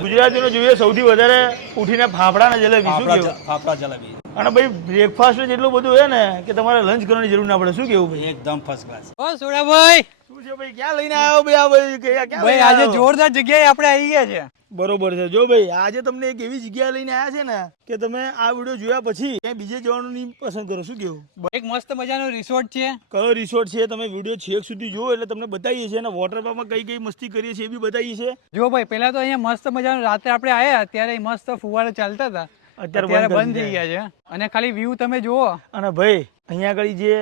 ગુજરાતીનો જોઈએ સૌથી વધારે ઉઠીને ફાફડા ને જલેબી શું ફાફડા કેવું? ફાફડા જલેબી. અને ભાઈ બ્રેકફાસ્ટ જેટલું બધું હોય ને કે તમારે લંચ કરવાની જરૂર ના પડે શું કેવું ભાઈ? એકદમ ફર્સ્ટ ક્લાસ ઓ સોડાભાઈ શું છે ભાઈ ક્યાં લઈને આવ્યો ભાઈ આ ભાઈ ક્યાં ભાઈ આજે જોરદાર જગ્યાએ આપણે આવી ગયા છે. બરોબર છે. જો ભાઈ આજે તમને એક એવી જગ્યા લઈને આવ્યા છે ને કે તમે આ વીડિયો જોયા પછી ક્યાંય બીજે જવાનું નહીં પસંદ કરો. શું કેવું એક મસ્ત મજાનો રિસોર્ટ છે. કયો રિસોર્ટ છે? તમે વીડિયો છેક સુધી જુઓ એટલે તમને બતાવીએ છીએ અને વોટર પાર્કમાં કઈ કઈ મસ્તી કરીએ છીએ એ બી બતાવીએ છીએ. જો ભાઈ પહેલા તો અહીંયા મસ્ત મજાનો રાત્રે આપણે આયા ત્યારે મસ્ત ફુવારા ચાલતા હતા. અત્યારે બંધ બંધ થઈ ગયા છે. અને ખાલી વ્યૂ તમે જુઓ. અને ભાઈ અહીંયા આગળ જે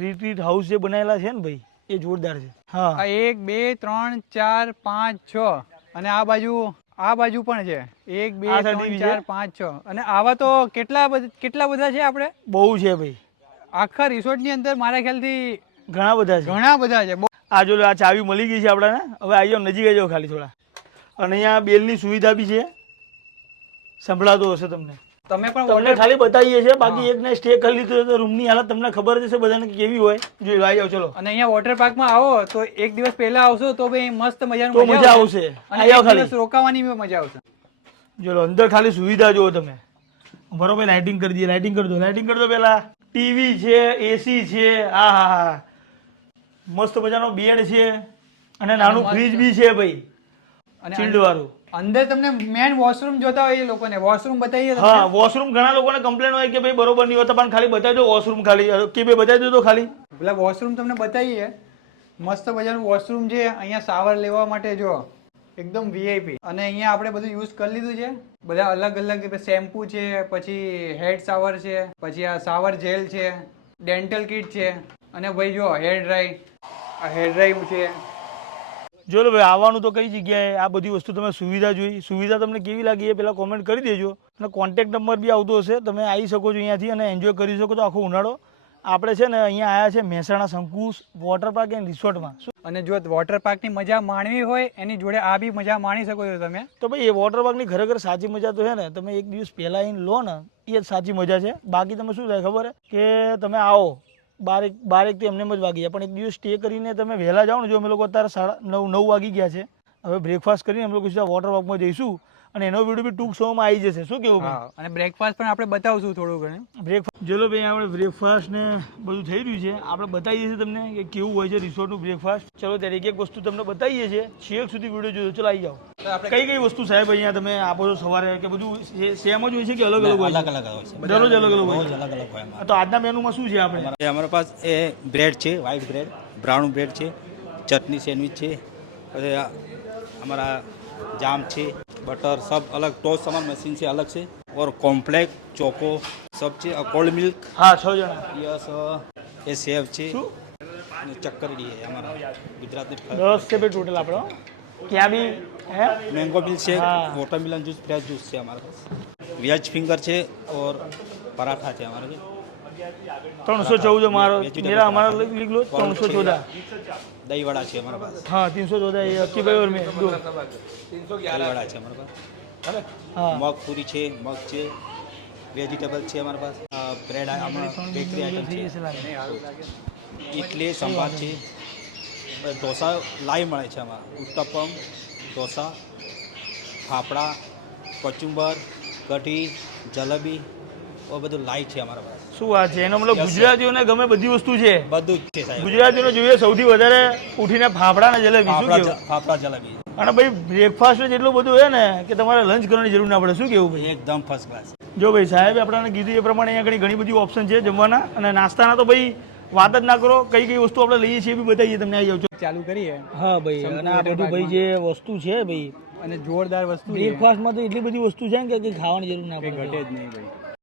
રિટ્રીટ હાઉસ જે બનાવેલા છે ને ભાઈ એ જોરદાર છે. હા. એક બે ત્રણ ચાર પાંચ છ. અને આ બાજુ આ બાજુ પણ છે. એક બે ત્રણ ચાર પાંચ છ. અને આવા તો કેટલા કેટલા બધા છે આપણે? બહુ છે ભાઈ. આખા રિસોર્ટની અંદર મારા ખ્યાલથી ઘણા બધા છે. ઘણા બધા છે. આ જો આ ચાવી મળી ગઈ છે આપણાને. હવે આવી જાઓ નજીક આવી જાઓ ખાલી થોડા. અને અહીંયા બેલની સુવિધા બી છે. સંભળાતો હશે તમને. તમે પણ તમને ખાલી બતાવીએ છીએ બાકી એકને સ્ટે કરી લીધું તો રૂમની હાલત તમને ખબર જ બધાને કેવી હોય. જોઈ આવી જાવ ચલો. અને અહીંયા વોટર પાર્કમાં આવો તો એક દિવસ પહેલા આવશો તો ભાઈ મસ્ત મજાનું મજા આવશે. અને એક ખાલી. રોકાવાની મજા આવશે. જો અંદર ખાલી સુવિધા જુઓ તમે. બરોબર લાઇટિંગ કરી દઈએ લાઇટિંગ કરી દો લાઇટિંગ કરી દો પેલા ટીવી છે એસી છે હા હા હા. મસ્ત મજાનો બેડ છે. અને નાનું. ફ્રીજ બી છે ભાઈ. ચીલ્ડ વાળું. અંદર તમને મેન વોશરૂમ જોતા હોય એ લોકોને. વોશરૂમ બતાવીએ હા વોશરૂમ ઘણા લોકોને કમ્પ્લેન હોય કે ભાઈ બરોબર નહીં હોતા પણ ખાલી બતાવજો વોશરૂમ ખાલી. કે ભાઈ બતાવી તો ખાલી. પેલા વોશરૂમ તમને બતાવીએ. મસ્ત મજાનું વોશરૂમ છે. અહીંયા શાવર લેવા માટે જો એકદમ વીઆઈપી અને અહીંયા આપણે બધું યુઝ કરી લીધું છે. બધા અલગ અલગ શેમ્પુ છે પછી હેડ શાવર છે પછી આ શાવર જેલ છે ડેન્ટલ કિટ છે. અને ભાઈ જો હેર ડ્રાય આ હેર ડ્રાય છે. જો લો ભાઈ આવવાનું તો કઈ જગ્યાએ? આ બધી વસ્તુ તમે સુવિધા જોઈ. સુવિધા તમને કેવી લાગી એ પહેલાં કોમેન્ટ કરી દેજો. અને કોન્ટેક્ટ નંબર બી આવતો હશે. તમે આવી શકો છો અહીંયાથી અને એન્જોય કરી શકો છો આખો ઉનાળો. આપણે છે ને અહીંયા આવ્યા છે Mehsana Shankus water park and રિસોર્ટમાં અને જો વોટર પાર્કની મજા માણવી હોય એની જોડે આ બી મજા માણી શકો છો તમે. તો ભાઈ એ વોટર પાર્કની ખરેખર સાચી મજા તો છે ને તમે એક દિવસ પહેલાં આવીને લો ને એ જ સાચી મજા છે. બાકી તમે શું થાય ખબર છે? કે તમે આવો. બારેક બારેક તો એમને જ વાગી જાય પણ એક દિવસ સ્ટે કરીને તમે વહેલા જાઓ ને, જો અમે લોકો અત્યારે સાડા નવ નવ વાગી ગયા છે. હવે બ્રેકફાસ્ટ કરીને અમે લોકો સીધા વોટર પાર્કમાં જઈશું. અને એનો વીડિયો બી ટૂંક સમયમાં આવી જશે. શું કેવું? અને બ્રેકફાસ્ટ પણ આપણે બતાવશું થોડું ઘણું. બ્રેકફાસ્ટ ચલો ભાઈ આપણે બ્રેકફાસ્ટ ને બધું થઈ રહ્યું છે. આપણે બતાવીએ છીએ તમને કે કેવું હોય છે રિસોર્ટનું બ્રેકફાસ્ટ ચલો ત્યારે એક એક વસ્તુ તમને બતાવીએ છીએ. છેક સુધી વીડિયો જોજો. ચલો આવી જાઓ. કઈ કઈ વસ્તુ સાહેબ અહીંયા તમે આપો છો સવારે કે બધું સેમ જ હોય છે કે અલગ અલગ હોય અલગ અલગ હોય છે. દરરોજ અલગ અલગ હોય છે? અલગ અલગ હોય તો આજના મેનુમાં શું છે આપણે? અમારા પાસે એ બ્રેડ છે વ્હાઈટ બ્રેડ બ્રાઉન બ્રેડ છે ચટની સેન્ડવિચ છે પછી અમારા જામ છે બટર સબ અલગ टोस्ट सामान મશીન છે અલગ છે. ઓર कॉम्प्लेक्स ચોકો સબ છે કોલ્ડ મિલ્ક હા છ જણા. યસ એ સેવ છે. અને ચક્કરડી છે અમારા ગુજરાતની દસ છે ટોટલ આપણો ક્યાં બી હે? મેંગો મિલ્ક છે વોટરમેલન જ્યુસ ફ્રેશ જ્યુસ છે અમારા વેજ ફિંગર છે ઓર પરાઠા છે અમારા ત્રણસો ચૌદ અમારો મેરા અમારા લીગલો ત્રણસો ચૌદ. દહીંવડા છે અમારા પાસે. હા તીનસો ચૌદ અક્કીભાઈ ઓર મેં દો તીનસો છે અમારા પાસે. હા. મગ પૂરી છે મગ છે વેજીટેબલ છે અમારા પાસે. બ્રેડ બેકરી આઈટમ છે. ઇડલી સંભાર છે. ઢોસા લાઈવ મળે છે અમારા. ઉત્તપમ ઢોસા ફાફડા કચુંબર કઢી જલેબી બધું લાઈવ છે અમારા પાસે. શું વાત છે? એનો મતલબ ગુજરાતીઓને ગમે બધી વસ્તુ છે. બધું જ છે સાહેબ. ગુજરાતીઓને જોઈએ સૌથી વધારે ઉઠીને ફાફડા ને જલેબી શું કેવું? ફાફડા જલેબી. અને ભાઈ બ્રેકફાસ્ટ જેટલું બધું હોય ને કે તમારે લંચ કરવાની જરૂર ના પડે શું કેવું ભાઈ? એકદમ ફર્સ્ટ ક્લાસ જો ભાઈ સાહેબ આપણને કીધું એ પ્રમાણે અહીંયા ઘણી ઘણી બધી ઓપ્શન છે જમવાના. અને નાસ્તાના તો ભાઈ વાત જ ના કરો કઈ કઈ વસ્તુ આપણે લઈએ છીએ બી બતાવીએ તમને આવી જાવ ચાલુ કરીએ? હા ભાઈ અને આ બધું ભાઈ જે વસ્તુ છે ભાઈ અને જોરદાર વસ્તુ બ્રેકફાસ્ટમાં તો એટલી બધી વસ્તુ છે ને કે ખાવાની જરૂર ના પડે. ઘટે જ નહીં ભાઈ.